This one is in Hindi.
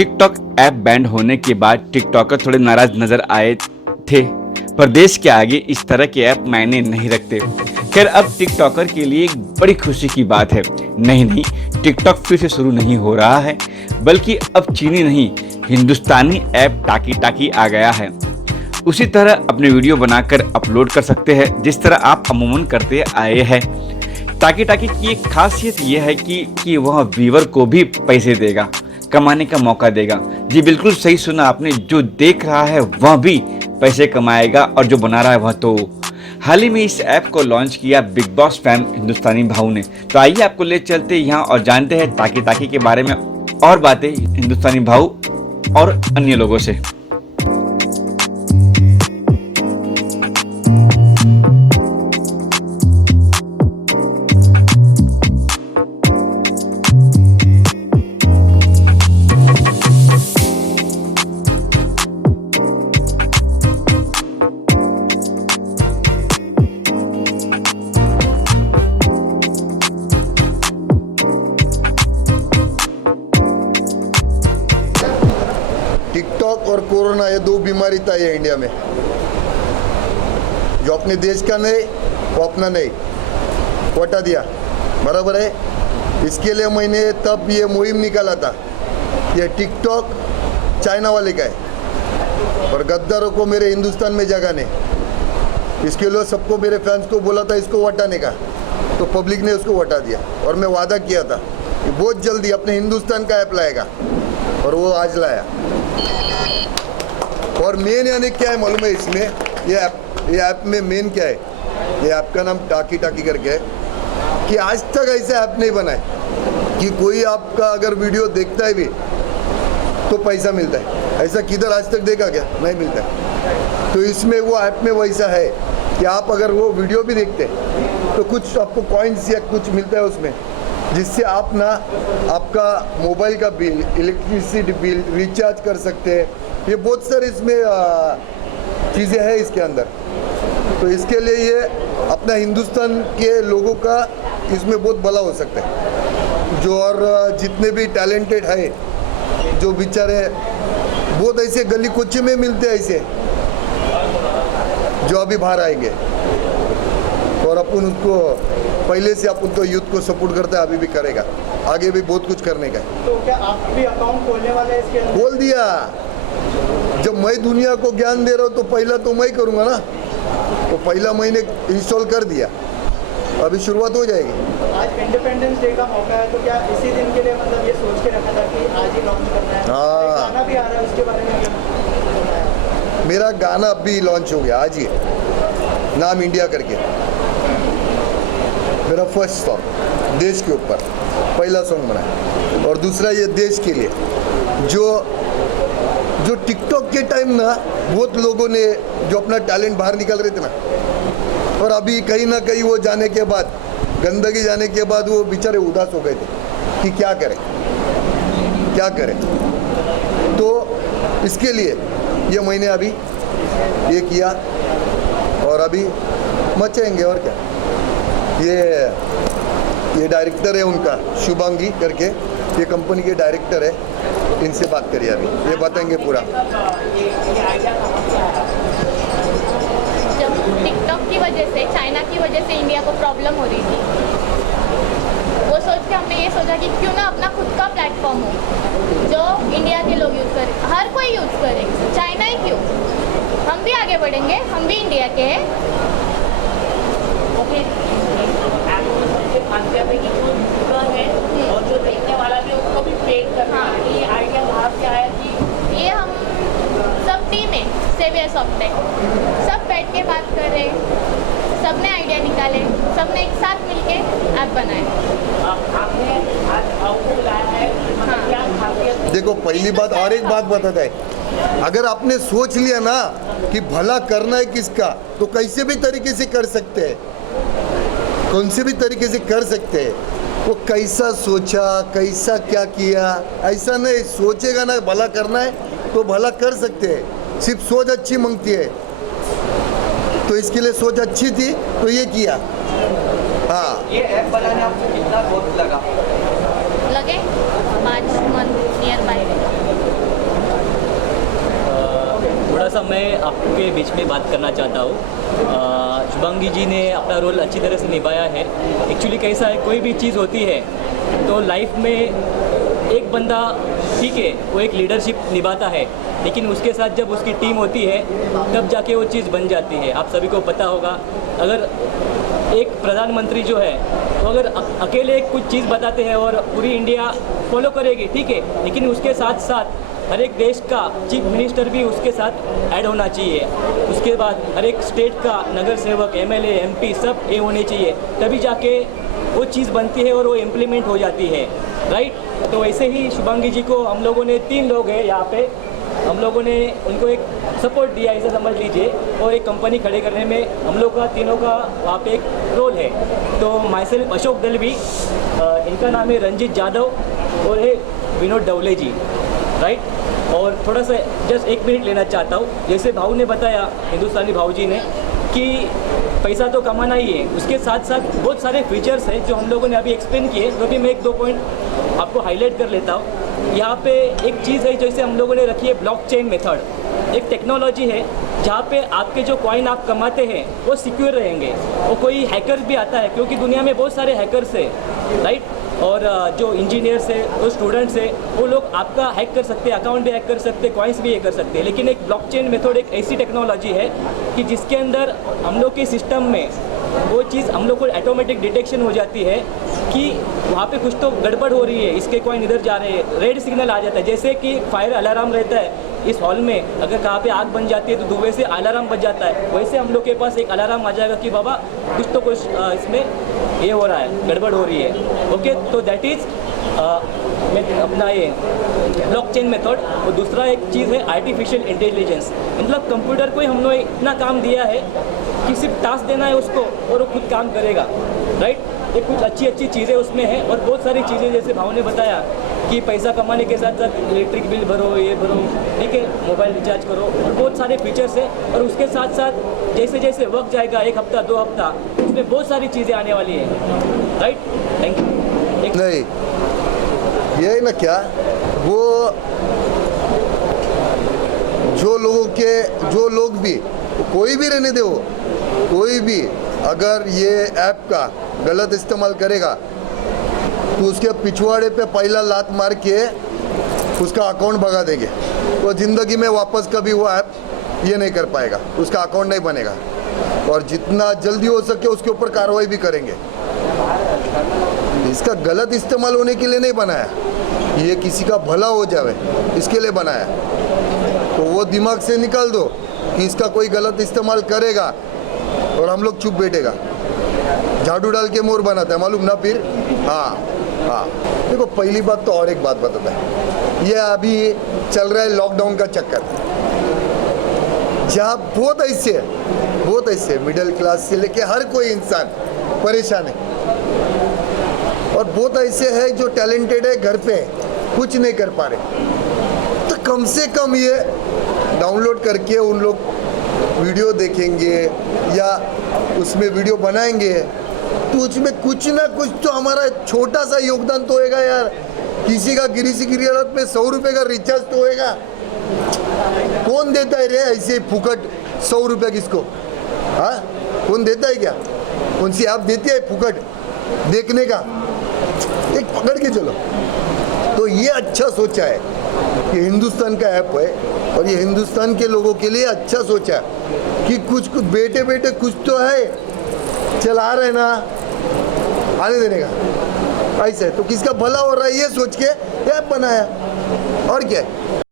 टिकटॉक ऐप बैंड होने के बाद टिकटॉकर थोड़े नाराज नजर आए थे, पर देश के आगे इस तरह के ऐप मायने नहीं रखते। खैर, अब टिकटॉकर के लिए एक बड़ी खुशी की बात है। नहीं, टिकटॉक फिर से शुरू नहीं हो रहा है, बल्कि अब चीनी नहीं, हिंदुस्तानी ऐप टाकी टाकी आ गया है। उसी तरह अपने वीडियो बनाकर अपलोड कर सकते हैं, जिस तरह आप अमूमन करते आए हैं। टाकी टाकी की एक खासियत यह है कि वह व्यूअर को भी पैसे देगा, कमाने का मौका देगा। जी बिल्कुल सही सुना आपने, जो देख रहा है वह भी पैसे कमाएगा और जो बना रहा है वह तो। हाल ही में इस ऐप को लॉन्च किया बिग बॉस फैन हिंदुस्तानी भाऊ ने। तो आइए आपको ले चलते यहाँ और जानते हैं टाकी टाकी के बारे में और बातें हिंदुस्तानी भाऊ और अन्य लोगों से। टिकटॉक और कोरोना, ये दो बीमारी था ये इंडिया में। जो अपने देश का नहीं वो अपना नहीं, कोटा दिया, बराबर है। इसके लिए मैंने तब ये मुहिम निकाला था। ये टिकटॉक चाइना वाले का है और गद्दारों को मेरे हिंदुस्तान में जगह नहीं। इसके लिए सबको, मेरे फैंस को बोला था इसको हटाने का, तो पब्लिक ने उसको हटा दिया। और मैं वादा किया था कि बहुत जल्दी अपने हिंदुस्तान का ऐप लाएगा, और वो आज लाया। और मेन यानी क्या है मालूम है इसमें? ये ऐप में मेन क्या है? ये ऐप का नाम टाकी टाकी करके है। कि आज तक ऐसा ऐप नहीं बना है कि कोई आपका अगर वीडियो देखता है भी तो पैसा मिलता है। ऐसा किधर आज तक देखा क्या? नहीं मिलता है। तो इसमें वो ऐप में वैसा है कि आप अगर वो वीडियो भी देखते हैं तो कुछ आपको कॉइन्स या कुछ मिलता है उसमें, जिससे आप ना आपका मोबाइल का बिल, इलेक्ट्रिसिटी बिल रिचार्ज कर सकते हैं। ये बहुत सारे इसमें चीज़ें हैं इसके अंदर। तो इसके लिए ये अपना हिंदुस्तान के लोगों का इसमें बहुत भला हो सकता है। जो और जितने भी टैलेंटेड है, जो बेचारे बहुत ऐसे गली कुचे में मिलते हैं ऐसे, जो अभी बाहर आएंगे, और अपन उसको पहले से अपन तो यूथ को सपोर्ट करते हैं, अभी भी करेगा, आगे भी बहुत कुछ करने का है। तो क्या आप भी अकाउंट खोलने वाले हैं इसके अंदर? खोल दिया। जब मैं दुनिया को ज्ञान दे रहा हूँ तो पहला तो मैं करूँगा ना। तो पहला मैंने इंस्टॉल कर दिया, अभी शुरुआत हो जाएगी। आज इंडिपेंडेंस डे का मौका है, तो क्या इसी दिन के लिए मतलब ये सोच के रखा था कि आज ही लॉन्च करना है? हाँ। गाना भी आ रहा है, उसके बारे में क्या? मेरा गाना अभी लॉन्च हो गया आज ही, नाम इंडिया करके। मेरा फर्स्ट सॉन्ग देश के ऊपर पहला सॉन्ग बना है। और दूसरा ये देश के लिए, जो टिकटॉक के टाइम ना बहुत लोगों ने जो अपना टैलेंट बाहर निकाल रहे थे ना, और अभी कहीं ना कहीं वो जाने के बाद, गंदगी जाने के बाद वो बेचारे उदास हो गए थे कि क्या करें क्या करें। तो इसके लिए ये मैंने अभी ये किया, और अभी मचाएंगे। और क्या, ये डायरेक्टर है उनका, शुभांगी करके, ये कंपनी के डायरेक्टर है, इनसे बात करिए, अभी ये बताएंगे पूरा। जब टिकटॉक की वजह से, चाइना की वजह से इंडिया को प्रॉब्लम हो रही थी, वो सोच के हमने ये सोचा कि क्यों ना अपना खुद का प्लेटफॉर्म हो जो इंडिया के लोग यूज़ करें, हर कोई यूज़ करे, चाइना ही क्यों। हम भी आगे बढ़ेंगे, हम भी इंडिया के हैं। और जो देखने वाला भी उसको भी पेड करना है। ये आइडिया बाहर से आया कि ये हम सब टीम है, सेवियर्स ऑफ टेक, सब बैठ के बात कर रहे, सबने आइडिया निकाले, सबने एक साथ मिलके ऐप बनाए। आपने आज आउटपुट लाया है। हाँ। क्या खासियत? देखो, पहली बात और एक बात बताता है, अगर आपने सोच लिया ना कि भला करना है किसका, तो कैसे भी तरीके से कर सकते हैं, कौन से भी तरीके से कर सकते हैं। वो कैसा सोचा, कैसा क्या किया, ऐसा नहीं सोचेगा ना भला करना है तो भला कर सकते हैं। सिर्फ सोच अच्छी मांगती है, तो इसके लिए सोच अच्छी थी तो ये किया। हाँ, ये ऐप बनाने आपको कितना वक्त लगा? लगे 5 मंथ नियर बाय। सा मैं आपके बीच में बात करना चाहता हूँ। शुभांगी जी ने अपना रोल अच्छी तरह से निभाया है। एक्चुअली कैसा है, कोई भी चीज़ होती है तो लाइफ में एक बंदा ठीक है वो एक लीडरशिप निभाता है, लेकिन उसके साथ जब उसकी टीम होती है तब जाके वो चीज़ बन जाती है। आप सभी को पता होगा, अगर एक प्रधानमंत्री जो है वो अगर अकेले कुछ चीज़ बताते हैं और पूरी इंडिया फॉलो करेगी ठीक है, लेकिन उसके साथ साथ हर एक देश का चीफ मिनिस्टर भी उसके साथ ऐड होना चाहिए। उसके बाद हर एक स्टेट का नगर सेवक, एमएलए, एमपी सब ये होने चाहिए, तभी जाके वो चीज़ बनती है और वो इम्प्लीमेंट हो जाती है, राइट। तो वैसे ही शुभांगी जी को हम लोगों ने 3 लोग हैं यहाँ पे, हम लोगों ने उनको एक सपोर्ट दिया ऐसा समझ लीजिए, और एक कंपनी खड़े करने में हम लोग का तीनों का वहाँ पे एक रोल है। तो माइसेल्फ अशोक दलवी, इनका नाम है रंजीत जाधव और है विनोद डवले जी, राइट। और थोड़ा सा जस्ट 1 मिनट लेना चाहता हूँ। जैसे भाऊ ने बताया, हिंदुस्तानी भाऊ जी ने, कि पैसा तो कमाना ही है, उसके साथ साथ बहुत सारे फीचर्स हैं जो हम लोगों ने अभी एक्सप्लेन किए, तो भी मैं 1-2 पॉइंट आपको हाईलाइट कर लेता हूँ। यहाँ पे एक चीज़ है जैसे हम लोगों ने रखी है ब्लॉकचेन मेथड, एक टेक्नोलॉजी है जहाँ पे आपके जो कॉइन आप कमाते हैं वो सिक्योर रहेंगे, वो कोई हैकर भी आता है, क्योंकि दुनिया में बहुत सारे हैकर्स हैं, राइट। और जो इंजीनियर्स है, वो स्टूडेंट्स है, वो लोग आपका हैक कर सकते हैं, अकाउंट भी हैक कर सकते हैं, कॉइन्स भी हैक कर सकते हैं। लेकिन एक ब्लॉकचेन मेथड एक ऐसी टेक्नोलॉजी है कि जिसके अंदर हम लोग के सिस्टम में वो चीज़ हम लोग को ऑटोमेटिक डिटेक्शन हो जाती है कि वहाँ पे कुछ तो गड़बड़ हो रही है, इसके कॉइन इधर जा रहे हैं, रेड सिग्नल आ जाता है। जैसे कि फायर अलार्म रहता है इस हॉल में, अगर कहाँ पे आग बन जाती है तो धुएं से अलार्म बज जाता है, वैसे हम लोग के पास एक अलार्म आ जाएगा कि बाबा कुछ तो कुछ इसमें ये हो रहा है, गड़बड़ हो रही है। ओके, तो दैट इज़ अपना ये ब्लॉकचेन मेथड। और दूसरा एक चीज़ है आर्टिफिशियल इंटेलिजेंस, मतलब कंप्यूटर को ही हम लोग इतना काम दिया है कि सिर्फ टास्क देना है उसको और वो खुद काम करेगा, राइट। ये कुछ अच्छी चीज़ें उसमें हैं, और बहुत सारी चीज़ें जैसे भाव ने बताया कि पैसा कमाने के साथ साथ इलेक्ट्रिक बिल भरो, ये भरो, ठीक है, मोबाइल रिचार्ज करो, और बहुत सारे फीचर्स हैं। और उसके साथ साथ जैसे जैसे वक्त जाएगा, 1 हफ्ता 2 हफ्ता, उसमें बहुत सारी चीज़ें आने वाली है, राइट। Thank you. नहीं, यही ना क्या, वो जो लोग भी, कोई भी रहने दे, वो कोई भी अगर ये ऐप का गलत इस्तेमाल करेगा तो उसके पिछवाड़े पे पहला लात मार के उसका अकाउंट भगा देंगे, तो ज़िंदगी में वापस कभी वो ऐप ये नहीं कर पाएगा, उसका अकाउंट नहीं बनेगा। और जितना जल्दी हो सके उसके ऊपर कार्रवाई भी करेंगे। इसका गलत इस्तेमाल होने के लिए नहीं बनाया, ये किसी का भला हो जाए इसके लिए बनाया। तो वो दिमाग से निकाल दो कि इसका कोई गलत इस्तेमाल करेगा और हम लोग चुप बैठेगा। झाड़ू डाल के मोर बनाता है, मालूम ना फिर। हाँ, देखो पहली बात तो, और एक बात बताता है, ये अभी चल रहा है लॉकडाउन का चक्कर, जहाँ बहुत ऐसे मिडिल क्लास से लेके हर कोई इंसान परेशान है, और बहुत ऐसे है जो टैलेंटेड है, घर पे कुछ नहीं कर पा रहे। तो कम से कम ये डाउनलोड करके उन लोग वीडियो देखेंगे या उसमें वीडियो बनाएंगे, तो उसमें कुछ ना कुछ तो हमारा छोटा सा योगदान तो होएगा यार। किसी का गिरी हालत में 100 रुपये का रिचार्ज तो होएगा। कौन देता है रे ऐसे फुकट 100 रुपये किसको? हाँ, कौन देता है क्या? कौन सी ऐप देती है फुकट देखने का? एक पकड़ के चलो। तो ये अच्छा सोचा है कि हिंदुस्तान का ऐप है, और ये हिंदुस्तान के लोगों के लिए अच्छा सोचा है कि कुछ बैठे बैठे कुछ तो है, चला रहे ना, आने देने का ऐसे। तो किसका भला हो रहा है ये सोच के ऐप बनाया, और क्या है।